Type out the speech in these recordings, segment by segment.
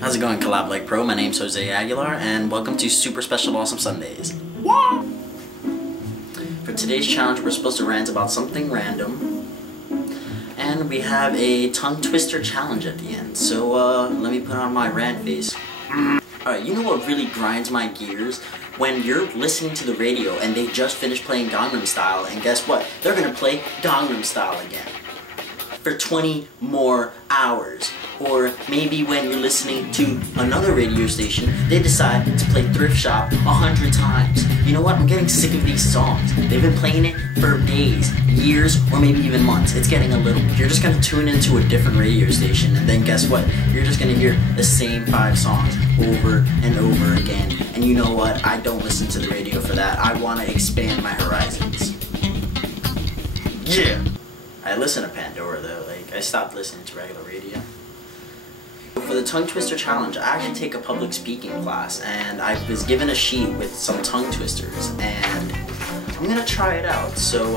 How's it going, Collab Like Pro? My name's Jose Aguilar, and welcome to Super Special Awesome Sundays. For today's challenge, we're supposed to rant about something random, and we have a tongue twister challenge at the end. So, let me put on my rant face. Alright, you know what really grinds my gears? When you're listening to the radio and they just finished playing Gangnam Style, and guess what? They're gonna play Gangnam Style again for 20 more hours. Or maybe when you're listening to another radio station, they decide to play Thrift Shop 100 times. You know what? I'm getting sick of these songs. They've been playing it for days, years, or maybe even months. It's getting a little... You're just gonna tune into a different radio station, and then guess what? You're just gonna hear the same 5 songs over and over again. And you know what? I don't listen to the radio for that. I wanna expand my horizons. Yeah! I listen to Pandora though. Like, I stopped listening to regular radio. For the tongue twister challenge, I actually take a public speaking class, and I was given a sheet with some tongue twisters, and I'm gonna try it out. So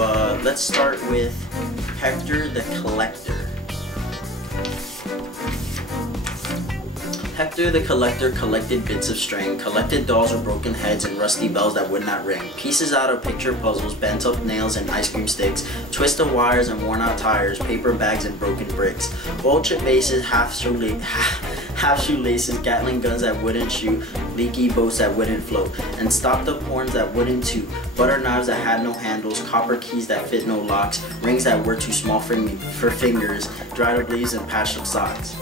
let's start with Hector the Collector. Hector the Collector collected bits of string, collected dolls with broken heads and rusty bells that would not ring, pieces out of picture puzzles, bent up nails and ice cream sticks, twisted wires and worn out tires, paper bags and broken bricks, old chip vases, half shoelaces, Gatling guns that wouldn't shoot, leaky boats that wouldn't float, and stopped up horns that wouldn't toot, butter knives that had no handles, copper keys that fit no locks, rings that were too small for fingers, dried up leaves and patched up socks.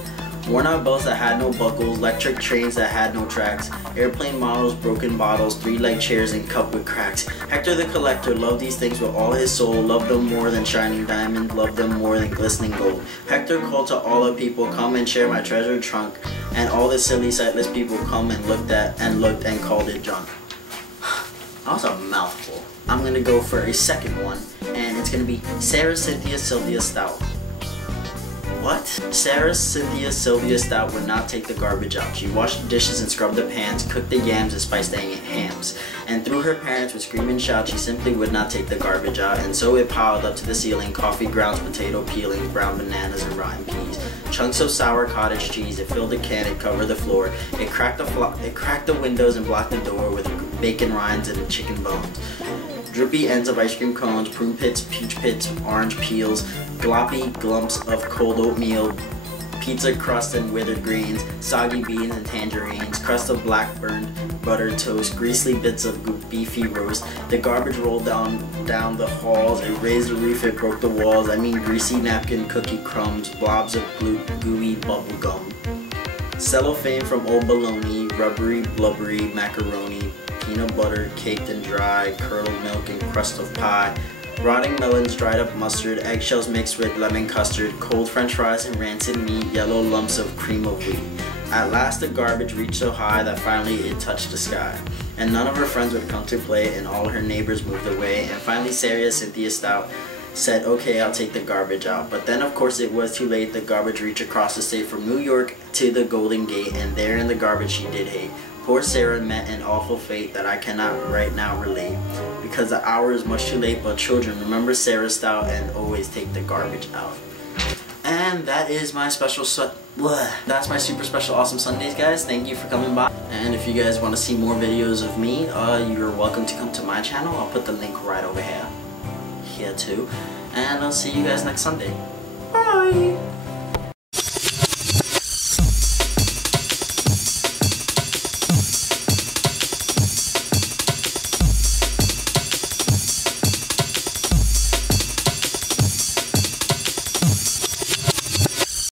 Worn out belts that had no buckles, electric trains that had no tracks, airplane models, broken bottles, 3-leg chairs and cup with cracks. Hector the Collector loved these things with all his soul, loved them more than shining diamonds, loved them more than glistening gold. Hector called to all the people, come and share my treasure trunk, and all the silly sightless people come and looked and called it junk. That was a mouthful. I'm gonna go for a second one, and it's gonna be Sarah Cynthia Sylvia Stout. What? Sarah Cynthia Sylvia Stout would not take the garbage out. She washed the dishes and scrubbed the pans, cooked the yams and spiced the hams. And through her parents would scream and shout, she simply would not take the garbage out. And so it piled up to the ceiling, coffee grounds, potato peelings, brown bananas and rotten peas. Chunks of sour cottage cheese, it filled the can, it covered the floor. It cracked the windows and blocked the door with bacon rinds and chicken bones. Droopy ends of ice cream cones, prune pits, peach pits, orange peels, gloppy glumps of cold oatmeal, pizza crust and withered greens, soggy beans and tangerines, crust of black burned buttered toast, greasy bits of beefy roast. The garbage rolled down the halls, it raised the roof, it broke the walls. I mean greasy napkin cookie crumbs, blobs of gooey bubble gum. Cellophane from old bologna, rubbery blubbery macaroni, peanut butter caked and dry, curdled milk and crust of pie, rotting melons, dried up mustard, eggshells mixed with lemon custard, cold french fries and rancid meat, yellow lumps of cream of wheat. At last the garbage reached so high that finally it touched the sky. And none of her friends would come to play, and all her neighbors moved away, and finally Sarah Cynthia Stout said, okay, I'll take the garbage out. But then of course it was too late. The garbage reached across the state from New York to the Golden Gate, and there in the garbage she did hate. Poor Sarah met an awful fate that I cannot right now relate, because the hour is much too late. But children, remember Sarah Stout and always take the garbage out. And that is my that's my super special awesome Sundays, guys. Thank you for coming by. And if you guys want to see more videos of me, you're welcome to come to my channel. I'll put the link right over here too. And I'll see you guys next Sunday.